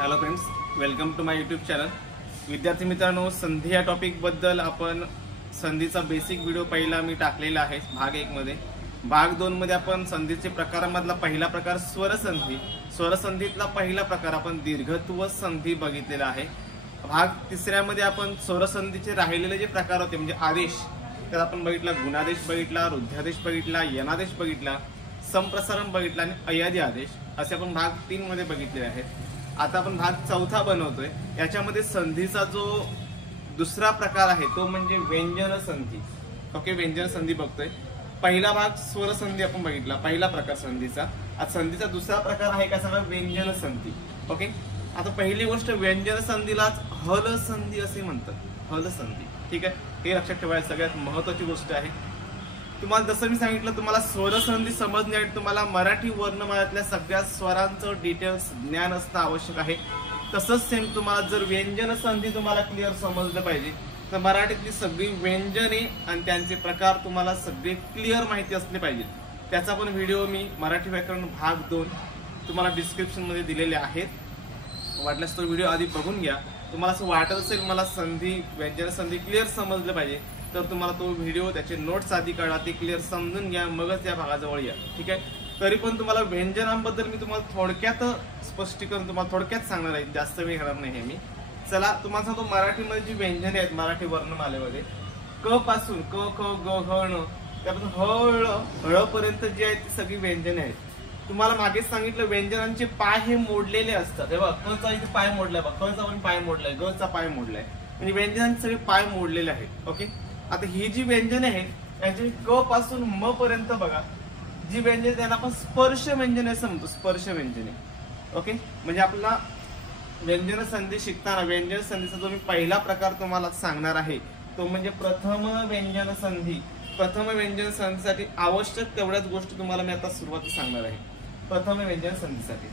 Hello friends, welcome to my YouTube channel. विद्यार्थी मित्रांनो, संधी या टॉपिक बद्दल आपण संधीचा बेसिक व्हिडिओ पहिला मी टाकलेला आहे भाग 1 मध्ये. भाग 2 मध्ये आपण संधीचे प्रकारांमधला पहिला प्रकार स्वरसंधी, स्वरसंधीतला पहिला प्रकार आपण दीर्घत्व संधी बघितलेला आहे. भाग 3 मध्ये आपण स्वरसंधीचे राहिलेले जे प्रकार होते म्हणजे आदेश, तर आपण बघितला गुणादेश बघितला, रुद्धादेश बघितला, यनादेश बघितला, संप्रसारण बघितला आणि अयादी आदेश असे आपण भाग 3 मध्ये बघितले आहेत. आता आपण भाग 4 बनवतोय. याच्यामध्ये संधीचा जो दुसरा प्रकार आहे तो म्हणजे व्यंजन संधी. ओके, व्यंजन संधी बघतोय. पहिला भाग स्वरसंधी आपण बघितला, पहिला प्रकार संधीचा. आता संधीचा दुसरा प्रकार आहे का सांगा, व्यंजन संधी. ओके, आता पहिली गोष्ट, व्यंजन संधीलाच हल संधी असे म्हणतात. हल संधी, ठीक आहे, हे लक्षात ठेवायचं सगळ्यात महत्वाची गोष्ट आहे. तुम्हाला जसं मी सांगितलं, तुम्हाला स्वरसंधी समजण्यासाठी तुम्हाला मराठी वर्णमाळ्यातल्या सगळ्या स्वरांचं डिटेल्स ज्ञान असणं आवश्यक आहे. तसंच सेम तुम्हाला जर व्यंजन संधी तुम्हाला क्लिअर समजलं पाहिजे तर मराठीतली सगळी व्यंजने आणि त्यांचे प्रकार तुम्हाला सगळे क्लिअर माहिती असले पाहिजे. त्याचा पण व्हिडिओ मी मराठी व्याकरण भाग 2 तुम्हाला डिस्क्रिप्शन मध्ये दिलेले आहेत. वाटल्यास तो व्हिडिओ आधी बघून घ्या. तुम्हाला असं वाटत असेल मला संधी व्यंजन संधी क्लिअर समजलं पाहिजे तर तुम्हाला तो व्हिडिओ त्याचे नोट्स आधी काढा, ते क्लिअर समजून घ्या, मगच या भागाजवळ या. ठीक आहे, तरी पण तुम्हाला व्यंजनांबद्दल मी तुम्हाला थोडक्यात स्पष्टीकरण तुम्हाला थोडक्यात सांगणार आहे, जास्त वेळ घेणार नाही हे मी. चला तुम्हाला सांगतो, मराठीमध्ये जी व्यंजने आहेत मराठी वर्णमालेमध्ये, क पासून क ख ग घ ण त्यापासून हळ पर्यंत जी आहेत ती सगळी व्यंजने आहेत. तुम्हाला मागेच सांगितलं व्यंजनांचे पाय हे मोडलेले असतात. हे बघा, क चा इथे पाय मोडलाय, बघा क चा पण पाय मोडलाय, ग चा पाय मोडलाय, म्हणजे व्यंजनांचे सगळे पाय मोडलेले आहेत. ओके, आता ही जी व्यंजने आहेत यांची क पासून म पर्यंत बघा, जी व्यंजने त्यांना आपण स्पर्श व्यंजने असं म्हणतो, स्पर्श व्यंजने. ओके, म्हणजे आपला व्यंजन संधी शिकताना व्यंजन संधीचा जो मी पहिला प्रकार तुम्हाला सांगणार आहे तो म्हणजे प्रथम व्यंजन संधी. प्रथम व्यंजन संधीसाठी आवश्यक तेवढ्याच गोष्टी तुम्हाला मी आता सुरुवातीला सांगणार आहे प्रथम व्यंजन संधीसाठी.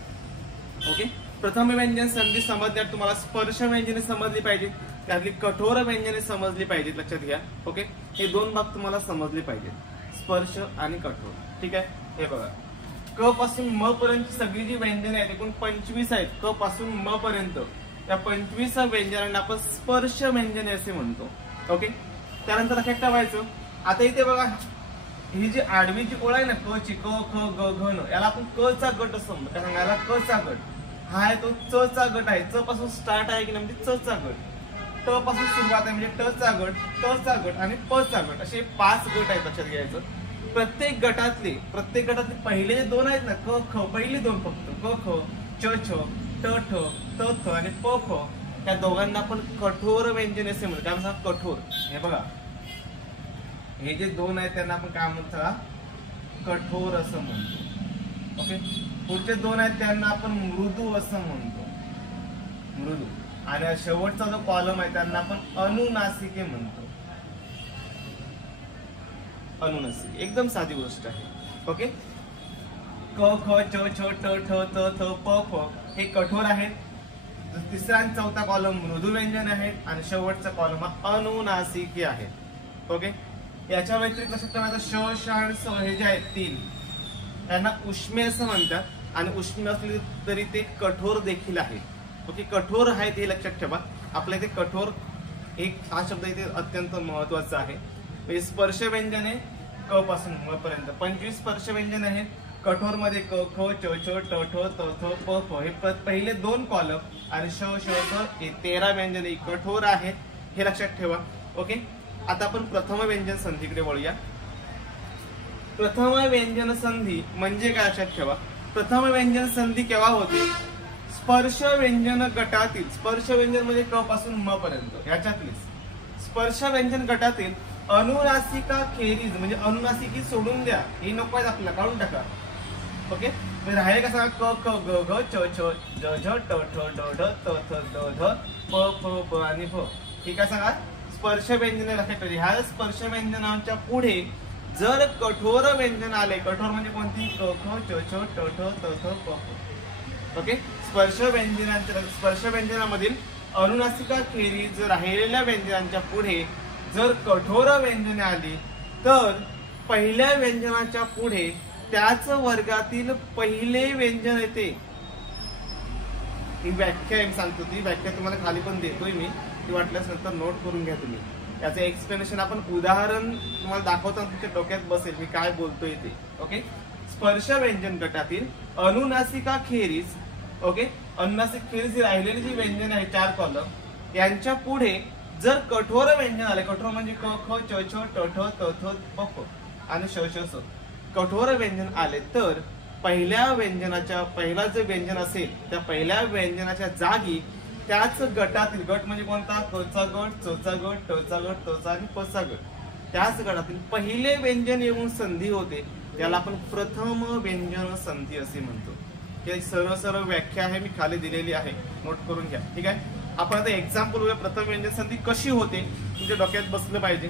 ओके, प्रथम व्यंजन संधी समजण्यात तुम्हाला स्पर्श व्यंजने समजली पाहिजे, त्यातली कठोर व्यंजने समजली पाहिजेत. लक्षात घ्या. ओके, हे दोन भाग तुम्हाला समजले पाहिजेत, स्पर्श आणि कठोर. ठीक आहे, हे बघा, क पासून म पर्यंत सगळी जी व्यंजने आहेत एकूण 25 आहेत. क पासून म पर्यंत त्या 25 व्यंजनांना आपण स्पर्श व्यंजने असे म्हणतो. ओके, त्यानंतर लक्षात ठेवायचं, आता इथे बघा ही जी आडवीची ओळ आहे ना क ची, क ख ग घ न, याला आपण क चा गट असं म्हणतो. कारण याला क चा गट हा आहे तो च चा गट आहे. च पासून स्टार्ट आहे की नाही म्हणजे च चा गट, ट पासून सुरुवात आहे म्हणजे ट चा गट, त चा गट आणि प चा गट, असे 5 गट आहेत. लक्षात घ्यायचं, प्रत्येक गटातले पहिले जे 2 आहेत ना, क ख, पहिले 2 फक्त क ख, च छ, ट ठ, त थ आणि प फ, त्या दोघांना आपण कठोर व्यंजने असे म्हणतो. काय म्हणतात? कठोर. हे बघा, हे जे 2 आहेत त्यांना आपण काय म्हणतो? कठोर असं म्हणतो. ओके, पुढचे 2 आहेत त्यांना आपण मृदू असं म्हणतो, मृदू. आणि शेवटचा जो कॉलम आहे त्यांना आपण अनुनासिके म्हणतो, अनुनासिक. एकदम साधी गोष्ट आहे. ओके, क ख च छ ट ठ त थ प फ हे कठोर आहेत. तिसरा आणि चौथा कॉलम मृदू व्यंजन आहेत आणि शेवटचा कॉलम हा अनुनासिके आहे. ओके, याच्या व्यतिरिक्त लक्षात ठेवायचं, श श आणि स हे जे आहेत 3 त्यांना उष्मे असं म्हणतात आणि उष्मे असले तरी ते कठोर देखील आहेत. ओके, कठोर आहेत हे लक्षात ठेवा. आपल्या इथे कठोर एक हा शब्द इथे अत्यंत महत्वाचा आहे. म्हणजे स्पर्श व्यंजने क पासून म पर्यंत 25 स्पर्श व्यंजन आहेत. कठोर मध्ये क ख च छ ट ठ त थ प फ हे पहिले 2 कॉलम आणि श श स हे 13 व्यंजने कठोर आहेत, हे लक्षात ठेवा. ओके, आता आपण प्रथम व्यंजन संधीकडे वळूया. प्रथम व्यंजन संधी म्हणजे काय लक्षात ठेवा. प्रथम व्यंजन संधी केव्हा होते? स्पर्श व्यंजन गटातील, स्पर्श व्यंजन म्हणजे क पासून म पर्यंत याच्यातली स्पर्श व्यंजन गटातील अनुनासिका खेरीज, म्हणजे अनुनासिकी सोडून द्या, हे नको आहे आपल्याला, काढून टाका. ओके, राहिले का सांगा, क ख ग घ च छ ज झ ट ठ ड ढ त थ द ध प फ ब आणि फ. ठीक आहे, सांगा स्पर्श व्यंजने लक्षात ठेवा. ह्या स्पर्श व्यंजनांच्या पुढे जर कठोर व्यंजन आले, कठोर म्हणजे कोणती? क ख च छ ट ठ त थ प फ. ओके, स्पर्श व्यंजनामधील अनुनासिका खेरीज राहिलेल्या व्यंजनांच्या पुढे जर कठोर व्यंजने आली तर पहिल्या व्यंजनाच्या पुढे त्याच वर्गातील पहिले व्यंजन येते. ही व्याख्या आहे, मी सांगतो ती व्याख्या तुम्हाला खाली पण देतोय मी, ती वाटल्यास नंतर नोट करून घ्या तुम्ही. याचं एक्सप्लेनेशन आपण उदाहरण तुम्हाला दाखवताना तुमच्या डोक्यात बसेल मी काय बोलतोय ते. ओके, स्पर्श व्यंजन गटातील अनुनासिका खेरीज, ओके, अनुनासिक खेरीज राहिलेली जी व्यंजन आहे 4 कॉलम, यांच्या पुढे जर कठोर व्यंजन आले, कठोर म्हणजे क ख च छ ट ठ त थ प फ आणि श श स, कठोर व्यंजन आले तर पहिल्या व्यंजनाच्या पहिला जे व्यंजन असेल त्या पहिल्या व्यंजनाच्या जागी त्याच गटातील, गट म्हणजे कोणता, क चा गट, च चा गट, ट चा गट, त चा आणि प चा गट, त्याच गटातील पहिले व्यंजन येऊन संधी होते, त्याला आपण प्रथम व्यंजन संधी असे म्हणतो. हे सरळ सरळ व्याख्या आहे, मी खाली दिलेली आहे, नोट करून घ्या. ठीक आहे, आपण आता एक्झाम्पल बघूया प्रथम व्यंजन संधी कशी होते, तुमच्या डोक्यात बसलं पाहिजे.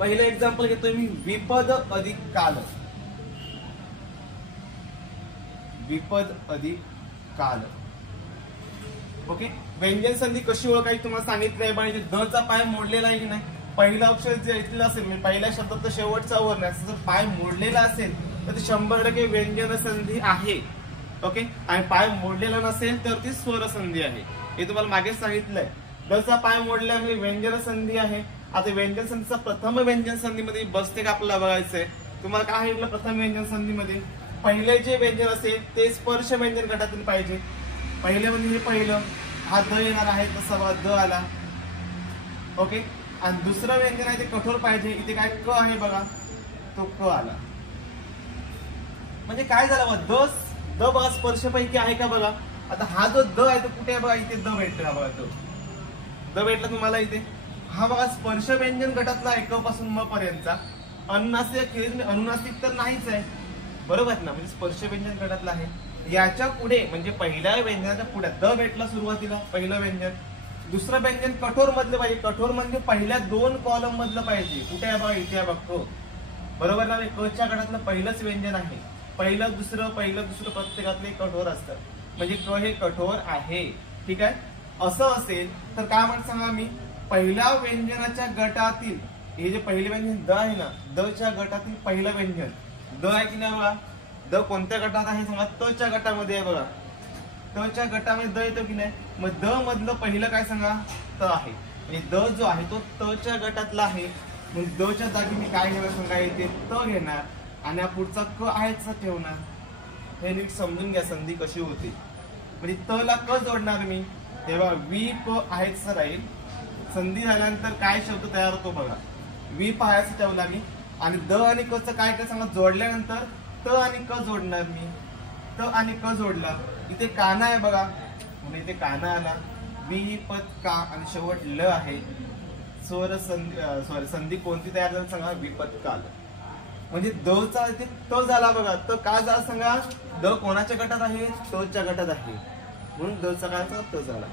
पहिलं एक्झाम्पल घेतोय मी, विपद अधिक काल. विपद अधिक काल. ओके, व्यंजन संधी कशी ओळखायची तुम्हाला सांगितलंय बघा. इथे द चा पाय मोडलेला आहे की नाही, पहिला अक्षर जे ऐकलेलं असेल म्हणजे पहिल्या शब्दात शेवटचा वर्ण आहे, जर पाय मोडलेला असेल तर ते 100% व्यंजन संधी आहे. ओके, आणि पाय मोडलेला नसेल तर ती स्वर संधी आहे. हे तुम्हाला मागेच सांगितलंय. द चा पाय मोडल्या म्हणजे व्यंजन संधी आहे. आता व्यंजन संधीचा प्रथम व्यंजन संधीमध्ये बसते का आपल्याला बघायचंय. तुम्हाला काय आहे प्रथम व्यंजन संधीमध्ये, पहिले जे व्यंजन असेल ते स्पर्श व्यंजन गटातील पाहिजे. पहिले म्हणजे हे पहिलं, हा द येणार आहे तसा द आला. ओके, आणि दुसरं व्यंजन आहे ते कठोर पाहिजे, इथे काय क आहे बघा, तो क आला. म्हणजे काय झालं बघा, द बघा स्पर्श पैकी आहे का बघा. आता हा जो द आहे तो कुठे आहे बघा, इथे द भेटला बघा, तो द भेटला तुम्हाला इथे. हा बघा स्पर्श व्यंजन गटातला आहे, क पासून म पर्यंतचा. अनुनासिक खेरीज अनुनासिक तर नाहीच आहे, बरोबर ना, म्हणजे स्पर्श व्यंजन गटातला आहे. याच्या पुढे म्हणजे पहिल्या व्यंजनाच्या पुढे द भेटला सुरुवातीला, पहिलं व्यंजन. दुसरं व्यंजन कठोर मधलं पाहिजे, कठोर म्हणजे पहिल्या 2 कॉलम मधलं पाहिजे. कुठे आहे बघा, इथे आहे बघतो, बरोबर ना. क च्या गटातलं पहिलंच व्यंजन आहे, पहिलं दुसरं प्रत्येकातले कठोर असतं, म्हणजे क हे कठोर आहे. ठीक आहे, असं असेल तर काय म्हणत सांगा मी, पहिल्या व्यंजनाच्या गटातील हे जे पहिले व्यंजन द आहे ना, द च्या गटातील पहिलं व्यंजन द आहे की नाही बघा. द कोणत्या गटात आहे सांगा, त च्या गटामध्ये आहे बघा. त च्या गटामध्ये द येतो की नाही, मग द मधलं पहिलं काय सांगा, त आहे. म्हणजे द जो आहे तो त च्या गटातला आहे. मग द च्या जागी मी काय घेणार सांगा, इथे त घेणार आणि हा पुढचा क आहे तसा ठेवणार. हे नीट समजून घ्या संधी कशी होती. म्हणजे त ला क जोडणार मी, तेव्हा वी प आहे तसा राहील. संधी झाल्यानंतर काय शब्द तयार होतो बघा, वी पाहायचं ठेवला मी, आणि द आणि क च काय काय सांगा, जोडल्यानंतर त आणि क जोडणार मी. त आणि क जोडला, इथे काना आहे बघा, म्हणजे इथे काना आला. वी पद का आणि शेवट ल आहे. स्वर संधी संधी कोणती तयार झाली सांगा, विपद काल. म्हणजे द चा इथे त झाला बघा. त का झाला सांगा, द कोणाच्या गटात आहे, त च्या गटात आहे, म्हणून द चा काय त झाला.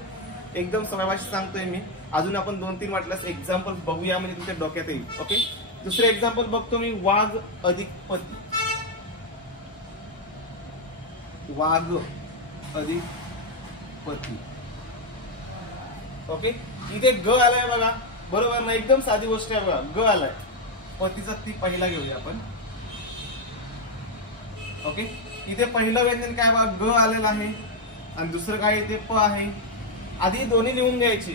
एकदम सोप्या भाषेत सांगतोय मी. अजून आपण 2-3 वाटल्यास एक्झाम्पल बघूया, म्हणजे तुमच्या डोक्यात येईल. ओके, दुसरे एक्झाम्पल बघतो मी, वाघ अधिक पती. वाघ अधिक पती. ओके, इथे ग आलाय बघा, बरोबर ना, एकदम साधी गोष्ट आहे बघा. ग आलाय, पतीचा ती पहिला घेऊया आपण. ओके, इथे पहिलं व्यंजन काय बघा, ग आलेलं आहे, आणि दुसरं काय इथे प आहे. आधी दोन्ही लिहून घ्यायची.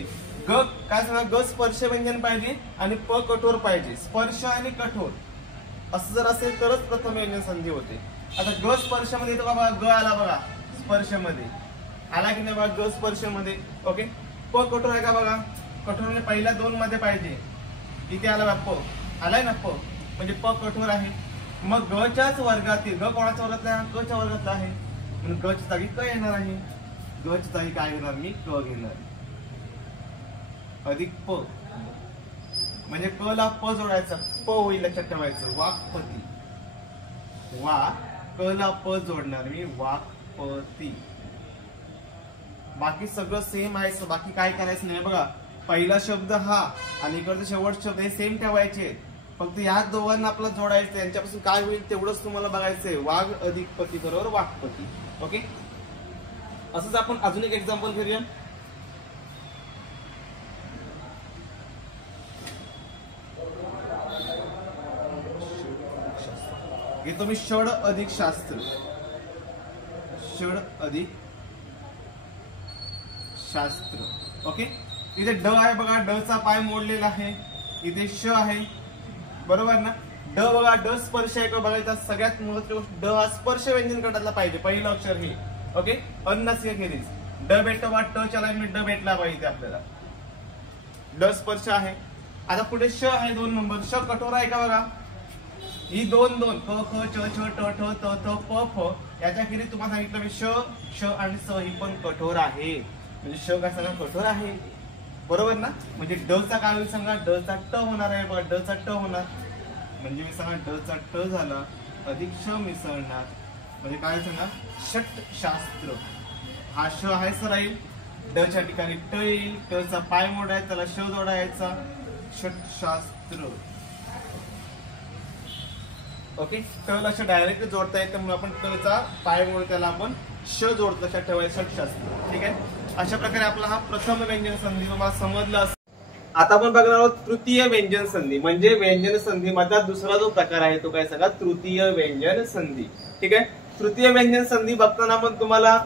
ग काय सांगा, ग स्पर्श व्यंजन पाहिजे आणि प कठोर पाहिजे. स्पर्श आणि कठोर असं जर असेल तरच प्रथम व्यंजन संधी होते. आता ग स्पर्श मध्ये येतो बघा, ग आला बघा स्पर्श मध्ये, आला की नाही बघा ग स्पर्श मध्ये. ओके, प कठोर आहे का बघा, कठोर म्हणजे पहिल्या 2 मध्ये पाहिजे. इथे आला बघा प, आलाय ना प, म्हणजे प कठोर आहे. मग ग च्याच वर्गातील, ग कोणाच्या वर्गातला आहे, क च्या वर्गातला आहे, म्हणून ग च्या जागी क येणार आहे. ग च्या जागी काय घेणार मी, क घेणार. अधिक प म्हणजे क ला प जोडायचा, प होईल लक्षात ठेवायचं, वाक्पती. वा क ला प जोडणार मी, वाक्पती. बाकी सगळं सेम आहे, बाकी काय करायचं नाही बघा. पहिला शब्द हा आणि इकडचे शेवट शब्द हे सेम ठेवायचे, फक्त या दोघांना आपलं जोडायचं. यांच्यापासून काय होईल तेवढंच तुम्हाला बघायचंय. वाघ अधिक पती बरोबर वाक्पती. ओके, असंच आपण अजून एक एक्झाम्पल घेऊया. घेतो मी षड अधिक शास्त्र. षड अधिक शास्त्र। ओके, इथे ड आहे बघा, ड चा पाय मोडलेला आहे, इथे श आहे, बरोबर ना। ड बघा, ड स्पर्श आहे का बघायचा, सगळ्यात महत्त्वाची गोष्ट ड हा स्पर्श व्यंजन गटातला पाहिजे, पहिलं अक्षर हे। ओके, अन्नासिक खेरीज ड भेटतो बा, ट च्या लाईन ड भेटला पाहिजे आपल्याला, ड स्पर्श आहे। आता पुढे श आहे 2 नंबर, श कठोर आहे का बघा, ही 2 2 क ख च छ ट ठ त थ प फ, याच्या खेरीज तुम्हाला सांगितलं मी श श आणि स ही पण कठोर आहे, म्हणजे श काय सांगा कठोर आहे, बरोबर ना। म्हणजे ड चा काय होईल सांगा, ड चा ट होणार आहे बघा, ड चा ट होणार, म्हणजे मी सांगा ड चा ट झाला अधिक श मिसळणार, म्हणजे काय सांगा षट शास्त्र। हा श आहे सर राहील, ड च्या ठिकाणी ट येईल, ट चा पाय मोडायचा, त्याला श जोडायचा, षट शास्त्र। ओके, ट ला श डायरेक्ट जोडता येतं म्हणून आपण ट चा पाय मोड त्याला आपण श जोडतो, लक्षात ठेवायचं षट शास्त्र। ठीक आहे, अशा प्रकारे आपला हा प्रथम व्यंजन संधी तुम्हाला समजला असेल। आता आपण बघणार आहोत तृतीय व्यंजन संधी, म्हणजे व्यंजन संधी मधला दुसरा जो प्रकार आहे तो काय सांगा, तृतीय व्यंजन संधी। ठीक आहे, तृतीय व्यंजन संधी बघताना पण तुम्हाला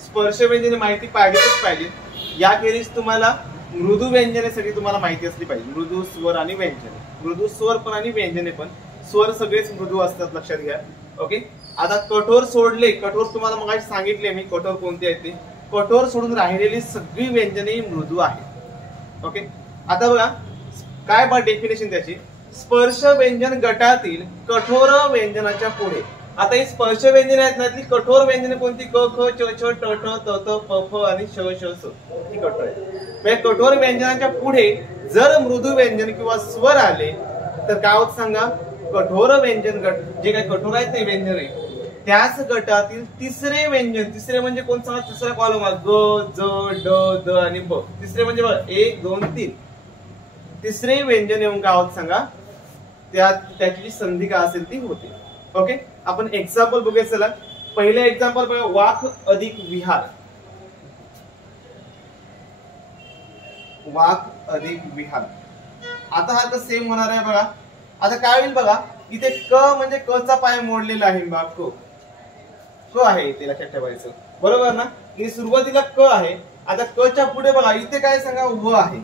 स्पर्श व्यंजने माहिती पाहिजेच पाहिजे, याखेरीज तुम्हाला मृदू व्यंजनेसाठी तुम्हाला माहिती असली पाहिजे, मृदू स्वर आणि व्यंजने, मृदू स्वर पण आणि व्यंजने पण, स्वर सगळेच मृदू असतात लक्षात घ्या। ओके, आता कठोर सोडले, कठोर तुम्हाला मग सांगितले मी कठोर कोणते आहेत ते, कठोर सोडून राहिलेली सगळी व्यंजने मृदू आहेत। ओके, आता बघा काय बघा डेफिनेशन त्याची, स्पर्श व्यंजन गटातील कठोर व्यंजनाच्या पुढे, आता ही स्पर्श व्यंजने आहेत ना, ती कठोर व्यंजने कोणती, क ख च छ ट ठ त त प फ आणि श श स, ही कठोर आहे। कठोर व्यंजनाच्या पुढे जर मृदू व्यंजन किंवा स्वर आले तर काय होत सांगा, कठोर व्यंजन गट जे काही कठोर आहेत ते व्यंजने, त्याच गटातील तिसरे व्यंजन, तिसरे म्हणजे कोणता, तिसरा कॉलम ग ज ड द आणि ब, तिसरे म्हणजे बघा 1 2 3, तिसरे व्यंजन येऊन काय होत सांगा, त्याची जी संधी काय असेल ती होते। ओके, आपण एक्झाम्पल बघूया, चला पहिलं एक्झाम्पल बघा, वाक अधिक विहार, वाक अधिक विहार। आता हा तर सेम होणार आहे बघा, आता काय होईल बघा, इथे क म्हणजे क चा पाय मोडलेला आहे बघा, क आहे इथे लक्षात ठेवायचं, बरोबर ना। की सुरुवातीला क आहे, आता क च्या पुढे बघा इथे काय सांगा व आहे,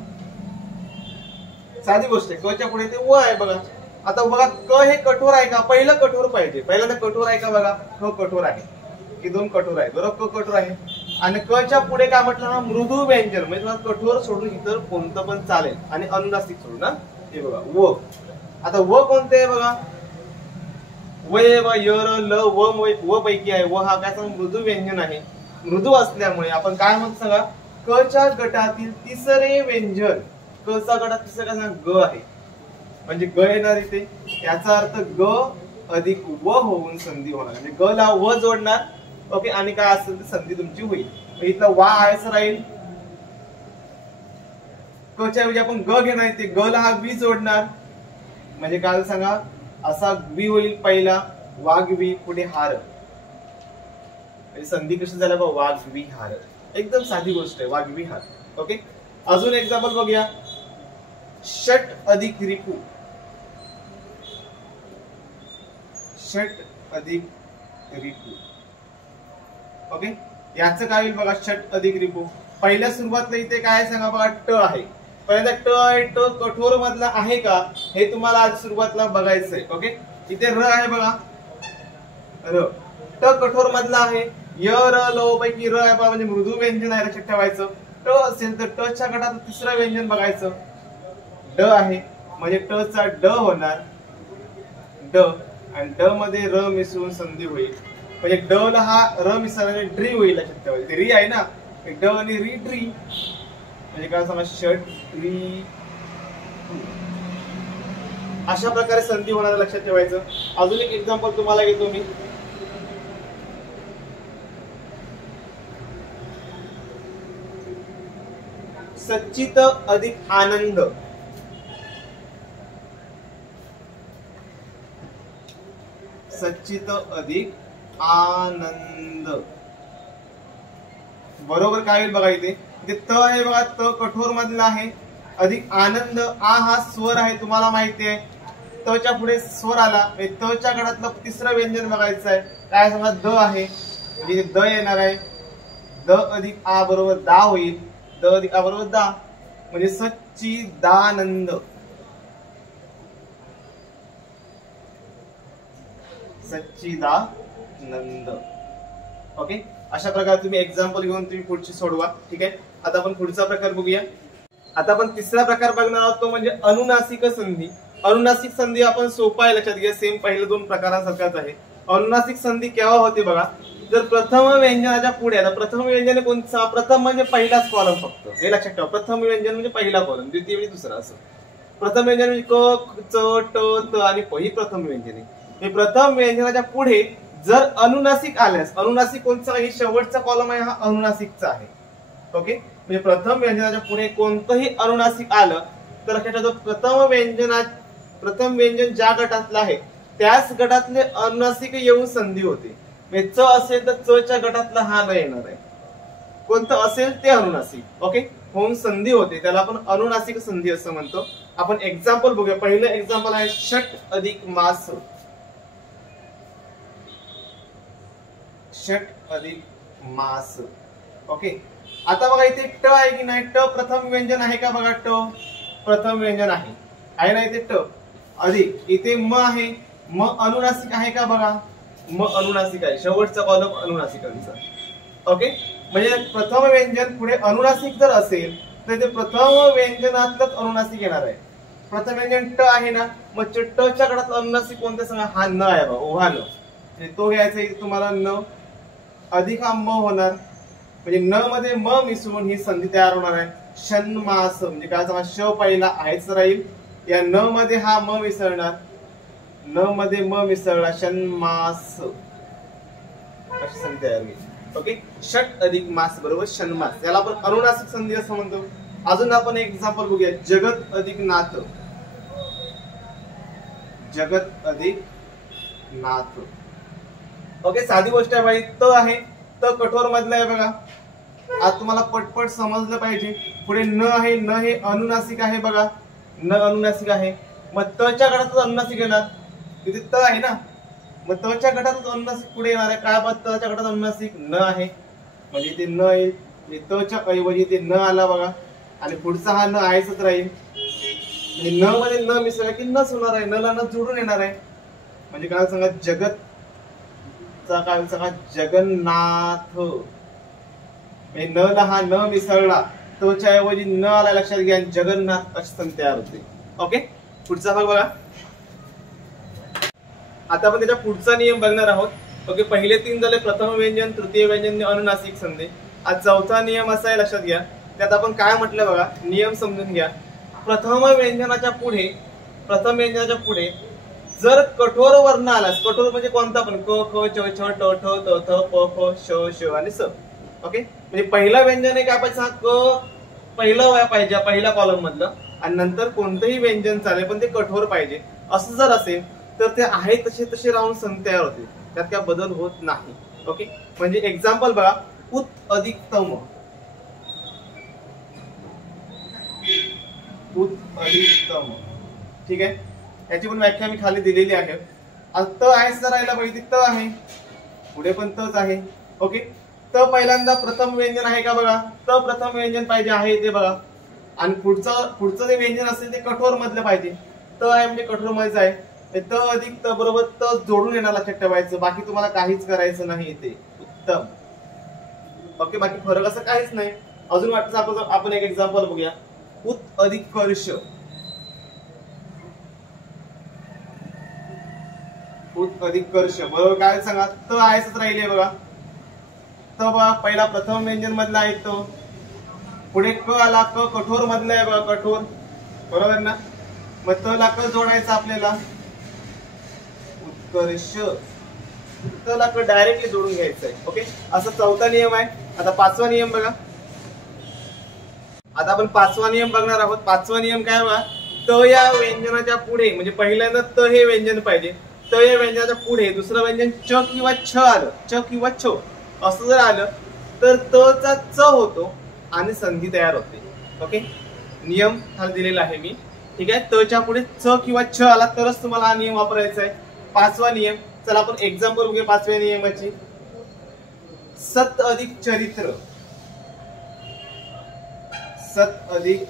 साधी गोष्ट आहे, क च्या पुढे ते व आहे बघा। आता बघा क हे कठोर आहे का, पहिलं कठोर पाहिजे, पहिल्यांदा कठोर आहे का बघा, क कठोर आहे, की 2 कठोर आहे, बरोबर, क कठोर आहे, आणि क च्या पुढे काय म्हटलं ना, मृदू व्यंजन, म्हणजे तुम्हाला कठोर सोडून इतर कोणतं पण चालेल, आणि अनुनासिक सोडून ना, हे बघा व। आता व कोणते आहे बघा, व य र ल व पैकी आहे, व हा काय सांग मृदू व्यंजन आहे, मृदू असल्यामुळे आपण काय म्हणतो सांगा, क च्या गटातील तिसरे व्यंजन, क चा गटात तिसरा काय सांगा ग आहे, म्हणजे ग येणार इथे, याचा अर्थ ग अधिक व होऊन संधी होणार, म्हणजे ग ला व जोडणार। ओके, आणि काय असेल तर संधी तुमची होईल, इथला वा आहे सर राहील, क च्या ऐवजी आपण ग घेणार, इथे ग ला हा वी जोडणार, म्हणजे काय सांगा असा वी होईल पहिला, वाघवी पुढे हार, संधी कशी झाल्या बघ, वाघवी हार, एकदम साधी गोष्ट आहे, वाघवी हार। ओके, अजून एक्झाम्पल बघूया, षट अधिक रिपू, षट अधिक रिपू। ओके, याचं काय होईल बघा, षट अधिक रिपू, पहिल्या सुरुवातला इथे काय सांगा बघा, ट आहे, पहिल्यांदा ट आहे, ट कठोर मधला आहे का हे तुम्हाला आज सुरुवातला बघायचंय। ओके, इथे र आहे बघा, र, ट कठोर मधला आहे, य र ल पैकी र आहे बघा, म्हणजे मृदू व्यंजन आहे, लक्षात ठेवायचं। ट असेल तर ट च्या गटात तिसरं व्यंजन बघायचं, ड आहे, म्हणजे ट चा ड होणार, ड, आणि ड मध्ये र मिसळून संधी होईल, म्हणजे ड ला हा र मिसळल्याने ड्री होईल, लक्षात ठेवायचं, री आहे ना, ड आणि री ड्री, म्हणजे काय सांगा षट री, अशा प्रकारे संधी होणार, लक्षात ठेवायचं। अजून एक एक्झाम्पल तुम्हाला घेतो मी, सच्चित अधिक आनंद, सच्चित अधिक आनंद, बरोबर काय होईल बघा, इथे त आहे बघा, त कठोर मधला आहे, अधिक आनंद, आ हा स्वर आहे तुम्हाला माहिती आहे, त च्या पुढे स्वर आला, त च्या गटातलं तिसरं व्यंजन बघायचं आहे, काय सांगा द आहे, म्हणजे द येणार आहे, द अधिक आ बरोबर दा होईल, द अधिक आ बरोबर दा, म्हणजे सच्चिदानंद, सच्चिदानंद. ओके, अशा प्रकारे तुम्ही एक्झाम्पल घेऊन तुम्ही पुढची सोडवा. ठीक आहे, आता आपण पुढचा प्रकार बघूया. आता आपण तिसरा प्रकार बघणार आहोत, तो म्हणजे अनुनासिक संधी. अनुनासिक संधी आपण सोपा आहे, लक्षात घ्या, सेम पहिल्या दोन प्रकारांसारखाच आहे. अनुनासिक संधी केव्हा होते बघा, जर प्रथम व्यंजनाच्या पुढे, आता प्रथम व्यंजन कोणता, प्रथम म्हणजे पहिलाच कॉलम, फक्त हे लक्षात ठेवा. प्रथम व्यंजन म्हणजे पहिला कॉलम, द्वितीय म्हणजे दुसरा, असं. प्रथम व्यंजन म्हणजे क, च, ट, त आणि प ही प्रथम व्यंजने. हे प्रथम व्यंजनाच्या पुढे जर अनुनासिक आल्यास, अनुनासिक कोणता, हे शेवटचा कॉलम आहे, हा अनुनासिकचा आहे. ओके, म्हणजे प्रथम व्यंजनाच्या पुढे कोणतंही अनुनासिक आलं तर लक्षात ठेवा, प्रथम व्यंजन ज्या गटातलं आहे त्याच गटातले अनुनासिक येऊन संधी होते. म्हणजे च असेल तर च च्या गटातला हा न येणार आहे, कोणतं असेल ते अनुनासिक. ओके, होऊन संधी होते, त्याला आपण अनुनासिक संधी असं म्हणतो. आपण एक्झाम्पल बघूया. पहिलं एक्झाम्पल आहे षट अधिक मास. षट अधिक मास. ओके, आता बघा इथे ट आहे की नाही, ट प्रथम व्यंजन आहे का बघा, ट प्रथम व्यंजन आहे ना इथे ट. अधिक इथे म आहे, म अनुनासिक आहे का बघा, म अनुनासिक आहे, शेवटचा कॉलम अनुनासिकांचा. ओके, म्हणजे प्रथम व्यंजन पुढे अनुनासिक जर असेल तर ते प्रथम व्यंजनातलंच अनुनासिक येणार आहे. प्रथम व्यंजन ट आहे ना, मग ट च्या गटात अनुनासिक कोणतं सांगा, हा न आहे बघा, ओव्हा न, तो घ्यायचा इथे तुम्हाला न, अधिक हा म होणार, म्हणजे न मध्ये म मिसळून ही संधी तयार होणार आहे. षण्मास म्हणजे काय सांगा, श पहिला आहेच राहील, या न मध्ये हा म मिसळणार, न मध्ये म मिसळला, षण्मास अशी संधी तयार होईल. ओके, षट अधिक मास बरोबर षण्मास, याला आपण अनुनासिक संधी असं म्हणतो. अजून आपण एक एक्झाम्पल बघूया, जगत अधिक नाथ. जगत अधिक नाथ. ओके, साधी गोष्ट आहे भाई, त आहे, त कठोर मधला आहे बघा. आज तुम्हाला पटपट समजलं पाहिजे. पुढे न आहे, न हे अनुनासिक आहे बघा, न अनुनासिक आहे, मग त च्या गटातच अनुनासिक येणार, तिथे त आहे ना, मग त च्या गटातच अनुनासिक पुढे येणार आहे. काय बात, त च्या गटात अनुनासिक न आहे, म्हणजे ते न येईल, त च्या ऐवजी ते न आला बघा, आणि पुढचा हा न आहेच राहील. म्हणजे न मध्ये न मिसळला की नच होणार आहे, न ला न जोडून येणार आहे. म्हणजे काय सांगा, जगत काय सांगा, जगन्नाथ. न ला हा न मिसळला, तोच्या ऐवजी न आला, लक्षात घ्या, जगन्नाथ अशी संधी तयार होते. ओके, पुढचा भाग बघा. आता आपण त्याच्या पुढचा नियम बघणार आहोत. ओके, पहिले तीन झाले प्रथम व्यंजन, तृतीय व्यंजन, अनुनासिक संधी. आज चौथा नियम असा आहे, लक्षात घ्या. त्यात आपण काय म्हटलं बघा, नियम समजून घ्या. प्रथम व्यंजनाच्या पुढे जर कठोर वर्ण आलास, कठोर म्हणजे कोणता पण, क, ख, च, छ, ट, ठ, त, थ, प, फ, श, श आणि स. ओके, म्हणजे पहिला व्यंजन काय पाहिजे, क पहिलं पाहिजे, पहिल्या कॉलम मधलं, आणि नंतर कोणतंही व्यंजन चालेल पण ते कठोर पाहिजे. असं जर असेल तर ते आहे तसे राहून संधी तयार होते, त्यात काय बदल होत नाही. ओके, म्हणजे एक्झाम्पल बघा, उत अधिक तम. उत अधिक तम. ठीक आहे, याची पण व्याख्या मी खाली दिलेली आहे. त आहेच तर राहिला पाहिजे, त आहे, पुढे पण तच आहे. ओके, त पहिल्यांदा प्रथम व्यंजन आहे का बघा, त प्रथम व्यंजन पाहिजे आहे ते बघा, आणि पुढचं जे व्यंजन असेल ते कठोर मधलं पाहिजे. त आहे म्हणजे कठोर मध्येच आहे, त अधिक त बरोबर त जोडून येणार, लक्षात ठेवायचं. बाकी तुम्हाला काहीच करायचं नाही इथे, उत्तम. ओके, बाकी फरक असं काहीच नाही. अजून वाटतं आपण एक एक्झाम्पल बघूया, उत अधिक कर्ष. उत अधिक कर्ष बरोबर काय सांगा, त आहेच राहिले बघा. त बघा पहिला प्रथम व्यंजन मधला आहे तो, पुढे क आला, क कठोर मधला आहे बघा, कठोर बरोबर ना. मग त ला क जोडायचा आपल्याला, उत्कर्ष. त ला क डायरेक्टली जोडून घ्यायचं आहे. ओके, असा चौथा नियम आहे. आता पाचवा नियम बघा. आता आपण पाचवा नियम बघणार आहोत. पाचवा नियम काय बघा, त या व्यंजनाच्या पुढे, म्हणजे पहिल्यांदा त हे व्यंजन पाहिजे, त या व्यंजनाच्या पुढे दुसरं व्यंजन च किंवा छ आलं, च किंवा छ असं जर आलं तर त चा च होतो आणि संधी तयार होते. ओके, नियम हा दिलेला आहे मी. ठीक आहे, त च्या पुढे च किंवा छ आला तरच तुम्हाला हा नियम वापरायचा आहे. पाचवा नियम, चला आपण एक्झाम्पल बघूया पाचव्या नियमाची. सत अधिक चरित्र. सत अधिक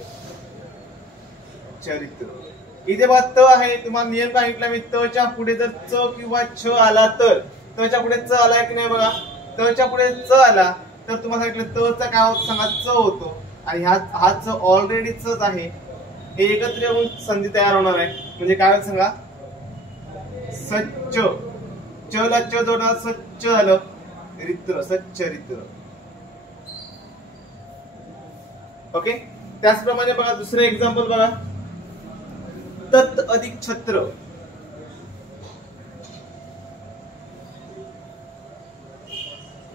चरित्र. इथे बघा त आहे, तुम्हाला नियम सांगितला मी, त च्या पुढे जर च किंवा छ आला तर, त च्या पुढे च आलाय की नाही बघा, त च्या पुढे च आला तर तुम्हाला सांगितलं त चा काय होत सांगा, च होतो. आणि हा च ऑलरेडी चच आहे, हे एकत्र येऊन संधी तयार होणार आहे. म्हणजे काय सांगा, सच्च, च ला च जोडणार, सच्च झालं, रित्र, सच्चरित्र. ओके. त्याचप्रमाणे बघा दुसरं एक्झाम्पल बघा, तत् अधिक छत्र.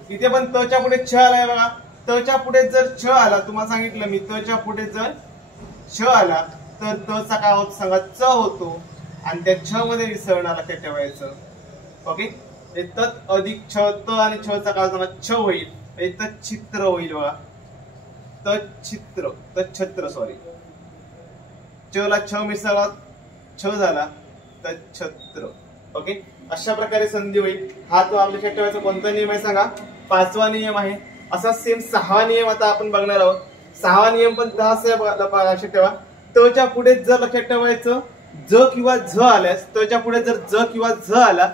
इथे पण त च्या पुढे छ आलाय बघा, त च्या पुढे जर छ आला, तुम्हाला सांगितलं मी, त च्या पुढे जर छ आला तर त चा काय होत सांगा, च होतो. आणि त्या छ मध्ये विसरणार, लक्षात ठेवायचं. ओके. तत् अधिक छ, त आणि छ चा काय सांगा, छ होईल, तच्छित्र होईल बघा, तच्छित्र, तच्छत्र सॉरी, च ला छ मिसळला, छ झाला, तच्छत्र. ओके. अशा प्रकारे संधी होईल. हा तो आपल्या लक्षात ठेवायचा कोणता नियम आहे सांगा, 5वा नियम आहे. असा सेम 6वा नियम आता आपण बघणार आहोत. 6वा नियम पण लक्षात ठेवा, त च्या पुढे जर लक्षात ठेवायचं ज किंवा झ आल्यास, त च्या पुढे जर ज किंवा झ आला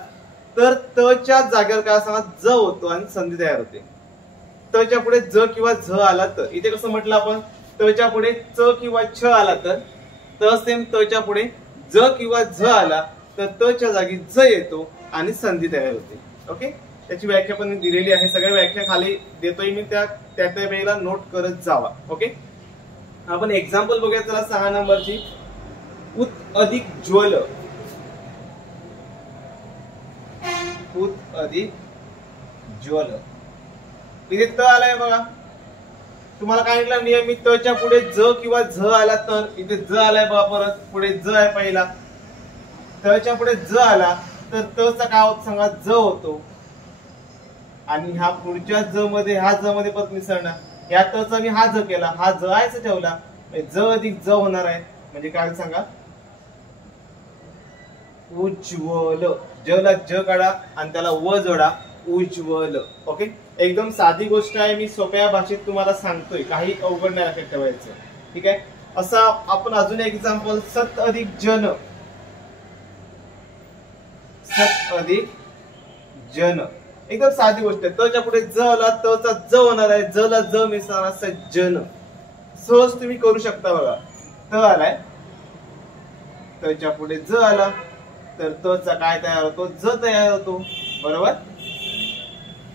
तर त च्या जागेवर काय सांगा, ज होतो आणि संधी तयार होते. त च्या पुढे ज किंवा झ आला तर, इथे कसं म्हटलं आपण, त च्या पुढे च किंवा छ आला तर, त सेम त च्या पुढे ज किंवा झ आला तर त च्या जागी ज येतो आणि संधी तयार होते. ओके. त्याची व्याख्या पण दिलेली आहे, सगळ्या व्याख्या खाली देतोय मी, त्या वेळेला नोट करत जावा. ओके. आपण एक्झाम्पल बघूया चला 6 नंबरची, उत अधिक ज्वल. उत अधिक ज्वल. इथे त आलाय बघा, तुम्हाला काय म्हटलं नियमित, त च्या पुढे ज किंवा झ आला तर, इथे ज आलाय बघा, परत पुढे ज आहे पहिला, त च्या पुढे ज आला तर त चा काय होत सांगा, ज होतो. आणि हा पुढच्या ज मध्ये, हा ज मध्ये परत मिसळणार, या त चा मी हा ज केला, हा ज आहेच ठेवला, ज अधिक ज होणार आहे. म्हणजे काय सांगा, उज्ज्वल. ज ला ज काढा आणि त्याला व जोडा, उज्ज्वल. ओके. एकदम साधी गोष्ट आहे, मी सोप्या भाषेत तुम्हाला सांगतोय, काही अवघड नाही लक्षात ठेवायचं. ठीक आहे. असा आपण अजून एक्झाम्पल, सत अधिक जन. सत अधिक जन, एकदम साधी गोष्ट आहे. त च्या पुढे ज आला, त चा ज होणार आहे, ज ला ज मिसळणार, सज्जन. सहज तुम्ही करू शकता बघा. त आलाय, त च्या पुढे ज आला तर त चा काय तयार होतो, ज तयार होतो. बरोबर.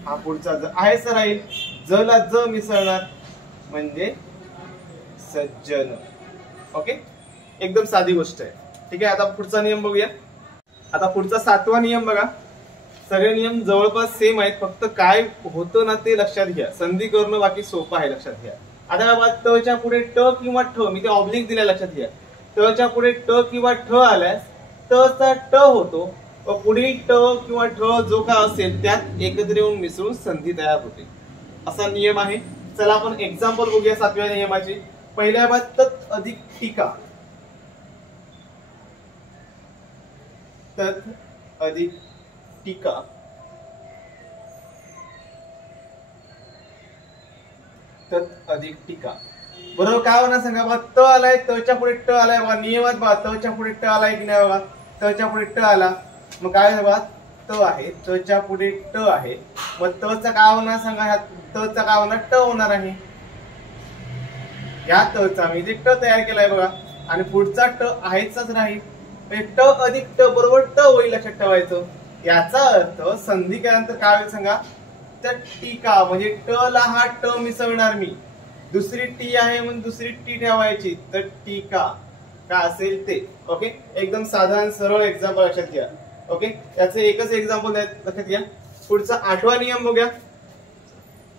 हा पुढचा ज आहेच राहील, ज ला ज मिसळणार म्हणजे सज्जन. ओके. एकदम साधी गोष्ट आहे. ठीक आहे. आता पुढचा नियम बघूया. आता पुढचा 7वा नियम बघा, सगळे नियम जवळपास सेम आहेत, फक्त काय होतं ना ते लक्षात घ्या. संधी करणं बाकी सोपं आहे, लक्षात घ्या. आता बाबा त च्या पुढे ट किंवा ठ, मी ते ऑब्लिक दिल्या, लक्षात घ्या. त च्या पुढे ट किंवा ठ आल्यास त चा ट होतो, व पुढील ट किंवा ठ जो काय असेल त्यात एकत्र येऊन मिसळून संधी तयार होते. असा नियम आहे. चला आपण एक्झाम्पल बघूया 7व्या नियमाची. पहिल्या बाबत तत् अधिक टीका. तत् अधिक टीका. तत् अधिक टीका. बरोबर काय होणार सांगा बघा, त आलाय, त च्या पुढे ट आलाय बघा, नियमात बघा, त च्या पुढे ट आलाय की नाही बघा, त च्या पुढे ट आला, मग काय बघा, त आहे, त च्या पुढे ट आहे, मग त चा काय होणार सांगा, त चा काय होणार, ट होणार आहे. या त चा मी जे ट तयार केलाय बघा, आणि पुढचा ट आहेच राहील, ट अधिक ट बरोबर ट होईल, लक्षात ठेवायचं. याचा अर्थ संधी केल्यानंतर काय होईल सांगा, तर टीका, म्हणजे ट ला हा ट मिसळणार मी, दुसरी टी आहे म्हणून दुसरी टी ठेवायची, तर टीका काय असेल ते. ओके. एकदम साधारण सरळ एक्झाम्पल लक्षात घ्या. ओके. याचे एकच एक्झाम्पल लक्षात घ्या. पुढचा 8वा नियम बघूया.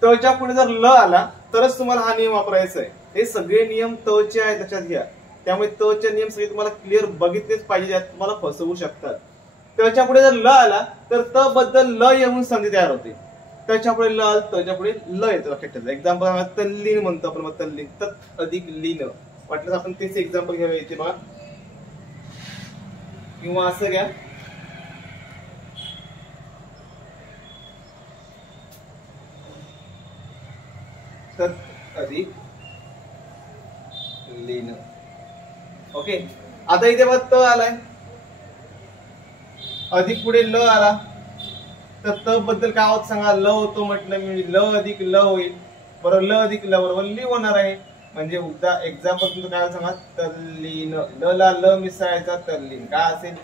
त च्या पुढे जर ल आला तरच तुम्हाला हा नियम वापरायचा आहे. हे सगळे नियम त चे आहेत, लक्षात घ्या. त्यामुळे त चे नियम सगळे तुम्हाला क्लिअर बघितलेच पाहिजे, त्यात तुम्हाला फसवू शकतात. त्याच्या पुढे जर ल आला तर त बद्दल ल येऊन संधी तयार होते. त्याच्या पुढे ल आला, त्याच्या पुढे ल येतो, लक्षात ठेवा. एक्झाम्पल तल्लीन म्हणतो आपण, मग तल्लीन, तत् अधिक लीन. वाटलं आपण तेच एक्झाम्पल घ्यावे याचे बघा, किंवा असं घ्या, तत् अधिक लीन. ओके, आता इथे बघ त आलाय, अधिक पुढे ल आला तर त बद्दल काय होत सांगा, ल होतो म्हटलं मी, ल अधिक ल होईल बरोबर, ल अधिक ल बरोबर ली होणार आहे. म्हणजे एक्झाम्पल तुमचं काय सांगा, तल्लीन, ल ला ल मिसळायचा तल्लीन काय असेल.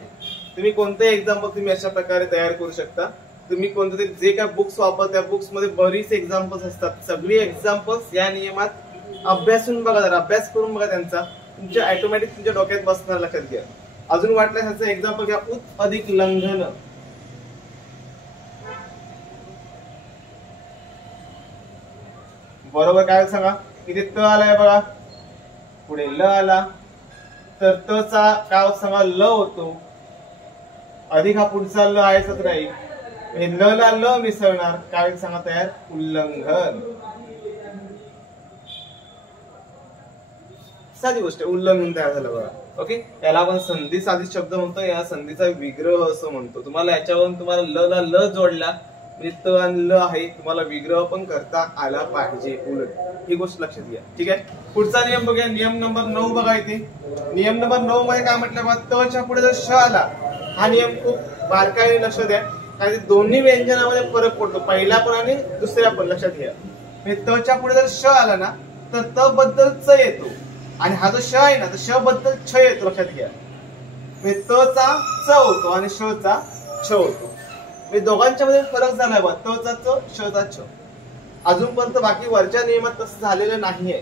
तुम्ही कोणतेही एक्झाम्पल तुम्ही अशा प्रकारे तयार करू शकता. तुम्ही कोणते जे काय बुक्स वापर त्या बुक्स मध्ये बरीच एक्झाम्पल्स असतात, सगळी एक्झाम्पल्स या नियमात अभ्यासून बघा, जरा अभ्यास करून बघा, त्यांचा तुमच्या ऑटोमॅटिक तुमच्या डोक्यात बसणार. लक्षात घ्या. अजून वाटलं ह्याचं एक्झाम्पल घ्या, उत अधिक लंघन. बरोबर काय सांगा, इथे त आलाय बघा, पुढे ल आला तर त चा काय सांगा ल होतो, अधिक हा पुढचा ल आहेच राहील, ल ला ल मिसळणार काय सांगा तयार, उल्लंघन. साधी गोष्ट, उल्लंघन तयार झालं बघा. ओके, याला आपण संधी साधित शब्द म्हणतो, या संधीचा विग्रह असं म्हणतो. तुम्हाला याच्यावरून तुम्हाला ल ला ल जोडला म्हणजे त आणि ल आहे, तुम्हाला विग्रह पण करता आला पाहिजे उलट, ही गोष्ट लक्षात घ्या. ठीक आहे, पुढचा नियम बघूया, नियम नंबर 9 बघा. इथे नियम नंबर 9 मध्ये काय म्हटलं बघा, त च्या पुढे जर श आला, हा नियम खूप बारकाईने लक्ष द्या, कारण दोन्ही व्यंजनामध्ये फरक पडतो, पहिला पण आणि दुसऱ्या पण. लक्षात घ्या, त च्या पुढे जर श आला ना तर त बद्दल च येतो, आणि हा जो श आहे ना तर श बद्दल छ येतो. लक्षात घ्या, त चा च होतो आणि श चा छ होतो. दोघांच्या मध्ये फरक झालाय बघा, त चा च, श चा छ. अजूनपर्यंत बाकी वरच्या नियमात तसं झालेलं नाहीये,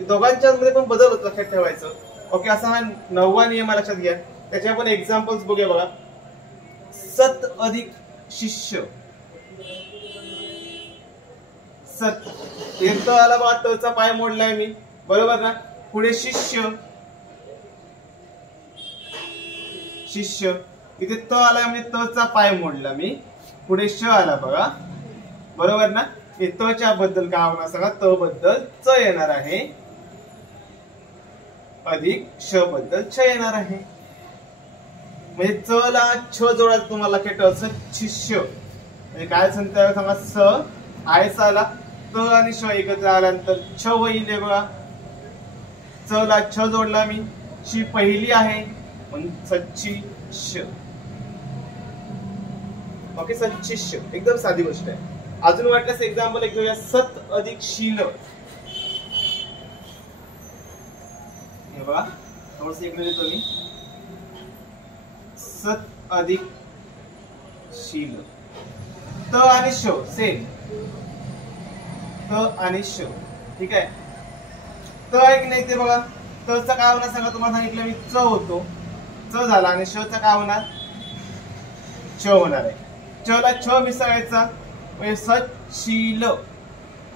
दोघांच्या मध्ये पण बदल होतो, लक्षात ठेवायचं. ओके, असा हा 9वा नियम लक्षात घ्या. त्याचे आपण एक्झाम्पल्स बघूया बघा. सत अधिक शिष्य, सत हे त आला बघा, त चा पाय मोडलाय मी बरोबर ना, पुढे शिष्य, शिष्य इथे त आला म्हणजे त चा पाय मोडला मी, पुढे श आला बघा बरोबर ना. हे त च्या बद्दल काय होणार सांगा, त बद्दल च येणार आहे, अधिक श बद्दल छ येणार आहे. म्हणजे च ला छ जोडायचं तुम्हाला लक्षात ठेवायचं, शिष्य म्हणजे काय सांगा, स आयस आला, त आणि श एकत्र आल्यानंतर छ होईल बघा. च ला छ जोडला मी, शी पहिली आहे म्हणून सच्चिष्य. ओके, सच्चिष्य एकदम साधी गोष्ट आहे. अजून वाटल्यास एक्झाम्पल एक घेऊया, सत अधिक शील. हे बघा, थोडस इकडे देतो मी, सत अधिक शील, त आणि श सेम, त आणि श. ठीक आहे, त आहे की नाही ते बघा, त चा काय होणार सांगा, तुम्हाला सांगितलं मी च होतो, च झाला, आणि श चा काय होणार, छ होणार आहे. च ला छ मिसळायचा म्हणजे सच्शील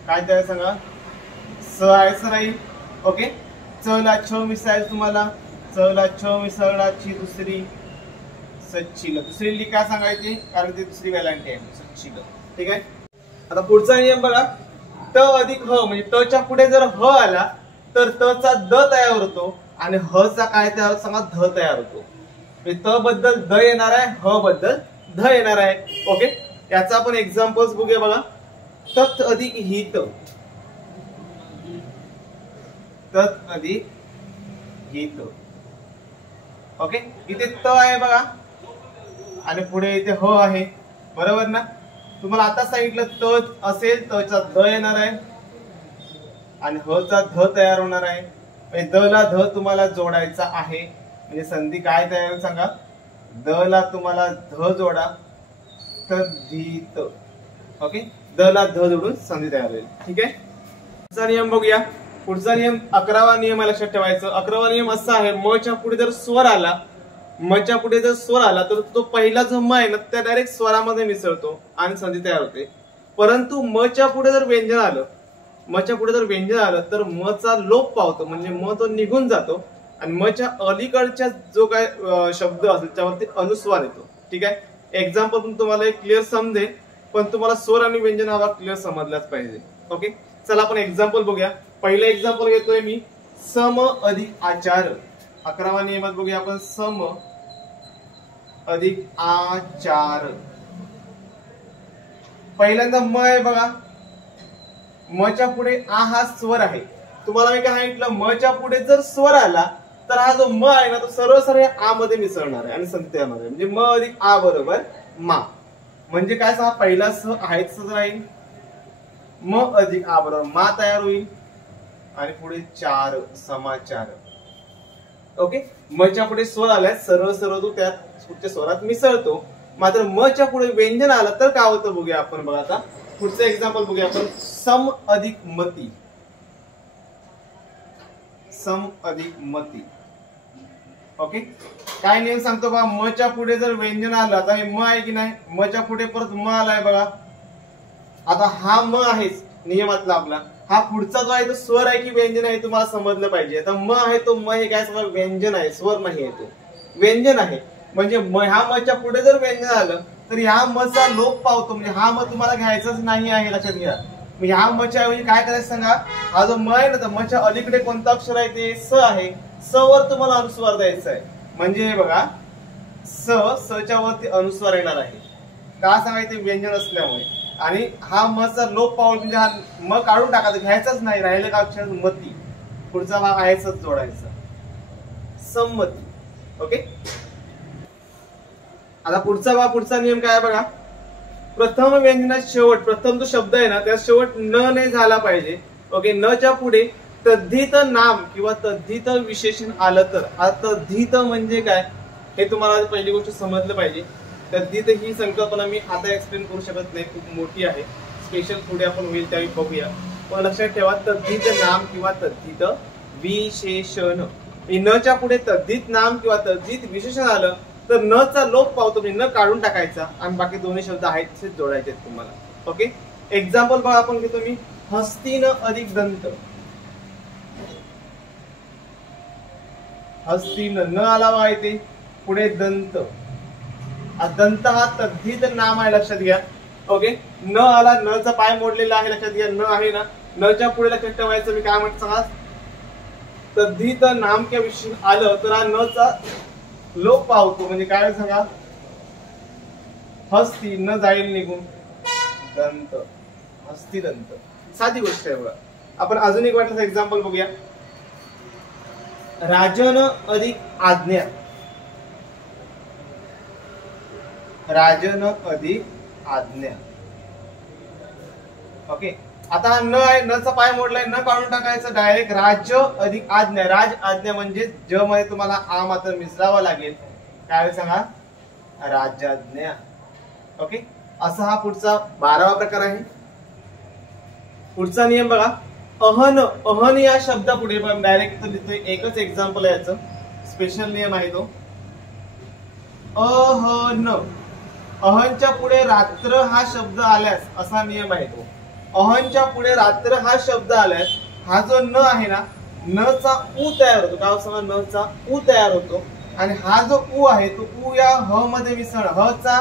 काय द्यायचं सांगा, स आहे राहील. ओके, च ला छ मिसळायचं तुम्हाला, च ला छ मिसळण्याची दुसरी सच्शील, दुसरी ली काय सांगायची कारण ती दुसरी व्हॅलांटी आहे सच्शील. ठीक आहे, आता पुढचा नियम बघा, त अधिक ह म्हणजे त च्या पुढे जर ह आला तर त चा द तयार होतो आणि ह चा काय तयार सांगा, ध तयार होतो. त बद्दल द येणार आहे, ह बद्दल ध येणार आहे. ओके, याचा आपण एक्झाम्पल्स बघूया बघा. तत् अधिक हित, तत् अधिक हित. ओके, इथे त आहे बघा आणि पुढे इथे ह आहे बरोबर ना. तुम्हाला आता सांगितलं त असेल त चा द येणार आहे आणि ह चा ध तयार होणार आहे. द ला ध तुम्हाला जोडायचा आहे म्हणजे संधी काय तयार होईल सांगा, द ला तुम्हाला ध जोडा तर धीत. ओके, द ला ध जोडून संधी तयार होईल. ठीक आहे, पुढचा नियम बघूया. पुढचा नियम 11वा नियम लक्षात ठेवायचं. 11वा नियम असा आहे, म च्या पुढे जर स्वर आला, म च्या पुढे जर स्वर आला तर तो पहिला जो म आहे ना त्या डायरेक्ट स्वरामध्ये मिसळतो आणि संधी तयार होते. परंतु म च्या पुढे जर व्यंजन आलं, म च्या पुढे जर व्यंजन आलं तर म चा लोप पावतो म्हणजे म तो निघून जातो आणि म च्या अलीकडच्या जो काय शब्द असेल त्यावरती अनुस्वार येतो. ठीक आहे, एक्झाम्पल पण तुम्हाला क्लिअर समजेल, पण तुम्हाला स्वर आणि व्यंजन हा क्लिअर समजलाच पाहिजे. ओके, चला आपण एक्झाम्पल बघूया. पहिलं एक्झाम्पल घेतोय मी, सम अधिक आचार. 11वा नियमात बघूया आपण, सम अधिक आचार. पहिल्यांदा म आहे बघा, म च्या पुढे आ हा स्वर आहे तुम्हाला मी काय सांगितलं, म च्या पुढे जर स्वर आला तर हा जो म आहे ना तो सरळ सरळ आ मध्ये मिसळणार आहे आणि संधी तयार होणार आहे. म्हणजे म अधिक आ बरोबर मा. म्हणजे काय सांगा, पहिला स आहे तसंच राहील, म अधिक आ बरोबर मा तयार होईल आणि पुढे चार समाचार. ओके, म च्या पुढे स्वर आल्यास सरळ सरळ तो त्या पुढच्या स्वरात मिसळतो. मात्र म च्या पुढे व्यंजन आलं तर काय होतं बघूया आपण. बघा आता पुढचं एक्झाम्पल बघूया आपण. सम अधिक मती. सम अधिक मती. ओके, काय नियम सांगतो बघा. म च्या पुढे जर व्यंजन आलं, आता हे म आहे की नाही, म च्या पुढे परत म आलाय बघा. आता हा म आहेच नियमातला आपला. हा पुढचा जो आहे तो स्वर आहे की व्यंजन आहे तुम्हाला समजलं पाहिजे. आता म आहे तो म हे काय सगळं व्यंजन आहे, स्वर नाही आहे, तो व्यंजन आहे. म्हणजे ह्या म च्या पुढे जर व्यंजन आलं तर ह्या म चा लोप पावतो. म्हणजे हा म तुम्हाला घ्यायचाच नाही आहे, लक्षात घ्या. ह्या म च्या ऐवजी काय करायचं सांगा, हा जो म आहे ना तर म च्या अलीकडे कोणतं अक्षर आहे ते स आहे, स वर तुम्हाला अनुस्वार द्यायचा आहे. म्हणजे बघा स च्या वरती अनुस्वार येणार आहे. का सांगायचं, व्यंजन असल्यामुळे. आणि हा म चा लोप पावल म्हणजे हा म काढून टाकायचा, घ्यायचाच नाही. राहिलं का अक्षर मती, पुढचा भाग आहेच जोडायचा, संमती. ओके, आता पुढचा नियम काय बघा. प्रथम व्यंजनात शेवट, प्रथम जो शब्द आहे ना त्या शेवट न ने झाला पाहिजे. ओके, न च्या पुढे तद्धित नाम किंवा तद्धित विशेषण आलं तर. आता तद्धित म्हणजे काय हे तुम्हाला पहिली गोष्ट समजलं पाहिजे. तद्धित ही संकल्पना मी आता एक्सप्लेन करू शकत नाही, खूप मोठी आहे. स्पेशल पुढे आपण होईल त्यावेळी बघूया. पण लक्षात ठेवा, तद्धित नाम किंवा तद्धित विशेषण. न च्या पुढे तद्धित नाम किंवा तद्धित विशेषण आलं तर न चा लोप पावतो, म्हणजे न काढून टाकायचा आणि बाकी दोन्ही शब्द आहेत तसेच जोडायचे तुम्हाला. ओके, एक्झाम्पल बघा आपण घेतो मी. हस्तीन अधिक दंत. हस्तीन न आला बघा इथे, पुढे दंत. दंत हा तद्धित नाम आहे, लक्षात घ्या. ओके, न आला, न चा पाय मोडलेला आहे, लक्षात घ्या. न आहे ना, न च्या पुढे लक्षात ठेवायचं. मी काय म्हणतो सांगा, तद्धित नाम किंवा विशेषण आलं तर हा न चा लोप पावतो. म्हणजे काय सांगा, हस्ती न जाईल निघून, दंत, हस्ती दंत. साधी गोष्ट आहे बघा. आपण अजून एक वाटलं एक्झाम्पल बघूया. राजन अधिक आज्ञा. राजन अधिक आज्ञा. ओके, आता न आहे, न चा पाय मोडलाय, न काढून टाकायचं, डायरेक्ट राज्य अधिक आज्ञा. राज आज्ञा म्हणजे ज मध्ये तुम्हाला आ मात्र मिसळावा लागेल. काय सांगा, राजाज्ञा. ओके, असा हा पुढचा 12वा प्रकार आहे. पुढचा नियम बघा. अहन. अहन या शब्दापुढे डायरेक्ट लिहितोय, एकच एक्झाम्पल आहे याचं, स्पेशल नियम आहे तो. अहन. अहनच्या पुढे रात्र हा शब्द आल्यास, असा नियम आहे तो. अहनच्या पुढे रात्र हा शब्द आल्यास हा जो न आहे ना, न चा उ तयार होतो. काय सांगा, न चा उ तयार होतो. आणि हा जो उ आहे तो उ या ह मध्ये मिसळ. ह चा,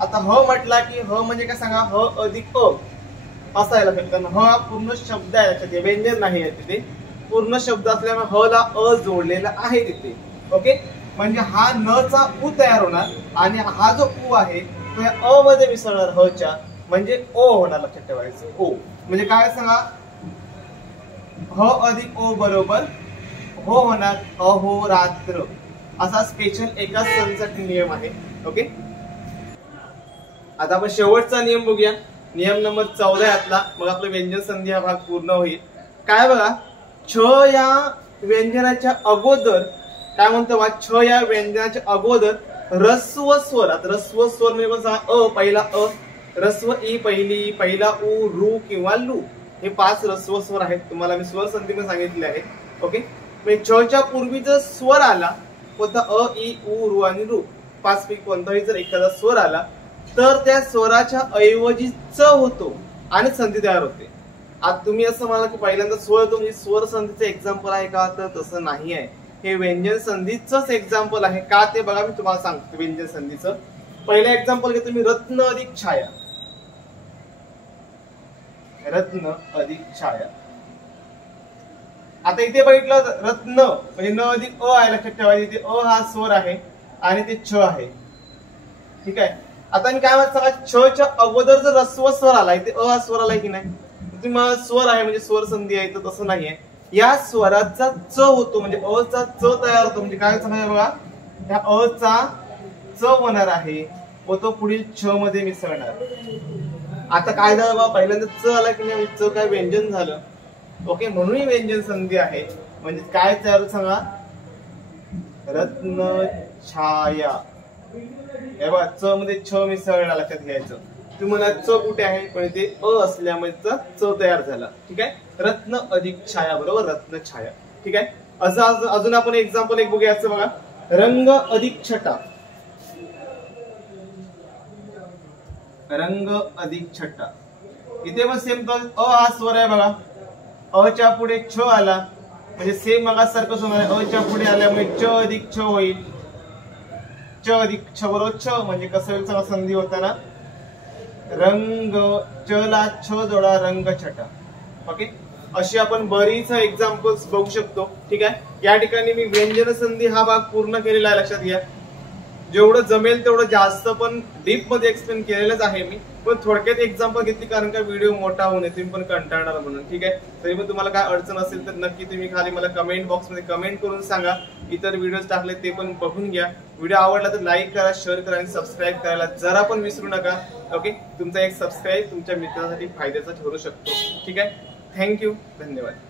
आता ह म्हटला की ह म्हणजे काय सांगा, ह अधिक अ असा आहे लक्षात. कारण ह हा पूर्ण शब्द आहे, लक्षात घ्या, व्यंजन नाही आहे तिथे, पूर्ण शब्द असल्यामुळे ह ला अ जोडलेला आहे तिथे. ओके, म्हणजे हा न चा उ तयार होणार आणि हा जो उ आहे तो या अ मध्ये मिसळणार, ह च्या, म्हणजे ओ होणार, लक्षात ठेवायचं. ओ म्हणजे काय सांगा, ह अधिक ओ बरोबर हो होणार, अहोरात्र. असा स्पेशल एका सणसाठी नियम आहे. ओके, आता आपण शेवटचा नियम बघूया. नियम नंबर 14 यातला, मग आपलं व्यंजन संधी हा भाग पूर्ण होईल. काय बघा, छ या व्यंजनाच्या अगोदर काय म्हणतो, छ या व्यंजनाच्या अगोदर रस्व स्वर. आता रस्व स्वर म्हणजे कसा, अ पहिला अ, रस्व ई पहिली, पहिला उ, रू किंवा लू, हे 5 रस्व स्वर आहेत. तुम्हाला मी स्वर संधीमध्ये सांगितले आहे. ओके, म्हणजे छ च्या पूर्वी जर स्वर आला कोणता, अ ई उ रू आणि रू, 5 पैकी कोणताही जर एखादा स्वर आला तर त्या स्वराच्या ऐवजी च होतो आणि संधी तयार होते. आता तुम्ही असं म्हणाल की पहिल्यांदा स्वर होतो म्हणजे स्वर संधीचं एक्झाम्पल आहे का, तर तसं नाही आहे. हे व्यंजन संधीचंच एक्झाम्पल आहे. का ते बघा, मी तुम्हाला सांगतो व्यंजन संधीचं. पहिलं एक्झाम्पल घेतो मी, रत्न अधिक छाया. रत्न अधिक छाया. आता इथे बघितलं, रत्न म्हणजे न अधिक अ आहे, लक्षात ठेवायचं. इथे अ हा स्वर आहे आणि ते छ आहे. ठीक आहे, आता मी काय म्हणत सांगा, छ च्या अगोदर जर रस्व स्वर आला, इथे अ हा स्वर आलाय की नाही, तुम्ही स्वर आहे म्हणजे स्वर संधी आहे, तर तसं नाहीये. या स्वराचा च होतो, म्हणजे अ चा च तयार होतो. म्हणजे काय सांगा बघा, त्या अ चा च होणार आहे व तो पुढील छ मध्ये मिसळणार. आता काय झालं बघा, पहिल्यांदा च आला की नाही, च काय व्यंजन झालं. ओके, म्हणून ही व्यंजन संधी आहे. म्हणजे काय तयार सांगा, रत्न छाया. हे बघा, च मध्ये छ मिसळला, लक्षात घ्यायचं. तुम्हाला च कुठे आहे, पण ते अ असल्यामुळे च तयार झाला. ठीक आहे, रत्न अधिक छाया बरोबर रत्न छाया. ठीक आहे, असं अजून आपण एक्झाम्पल एक बघूया. बघा, रंग अधिक छटा. रंग अधिक छटा, इथे पण सेम अ हा स्वर आहे बघा. अ च्या पुढे छ आला म्हणजे सेम मगासारखंच होणार आहे. अ च्या पुढे आल्यामुळे च अधिक छ होईल. च अधिक छ बरोबर छ, म्हणजे कसं होईल सांगा, संधी होताना रंग, च ला छ जोडा, रंग छटा. ओके, अशी आपण बरीच एक्झाम्पल्स बघू शकतो. ठीक आहे, या ठिकाणी मी व्यंजन संधी हा भाग पूर्ण केलेला आहे, लक्षात घ्या. जेवढं जमेल तेवढं जास्त पण डीप मध्ये एक्सप्लेन केलेलंच आहे मी, पण थोडक्यात एक्झाम्पल घेतली कारण का व्हिडिओ मोठा होणे, तुम्ही पण कंटाळणार म्हणून. ठीक आहे, तरी पण तुम्हाला काय अडचण असेल तर नक्की तुम्ही खाली मला कमेंट बॉक्स मध्ये कमेंट करून सांगा. इतर व्हिडिओज टाकले ते पण बघून घ्या. व्हिडिओ आवडला तर लाईक करा, शेअर करा आणि सबस्क्राईब करायला जरा पण विसरू नका. ओके, तुमचा एक सबस्क्राईब तुमच्या मित्रासाठी फायद्याचा ठरू शकतो. ठीक आहे, थँक्यू, धन्यवाद.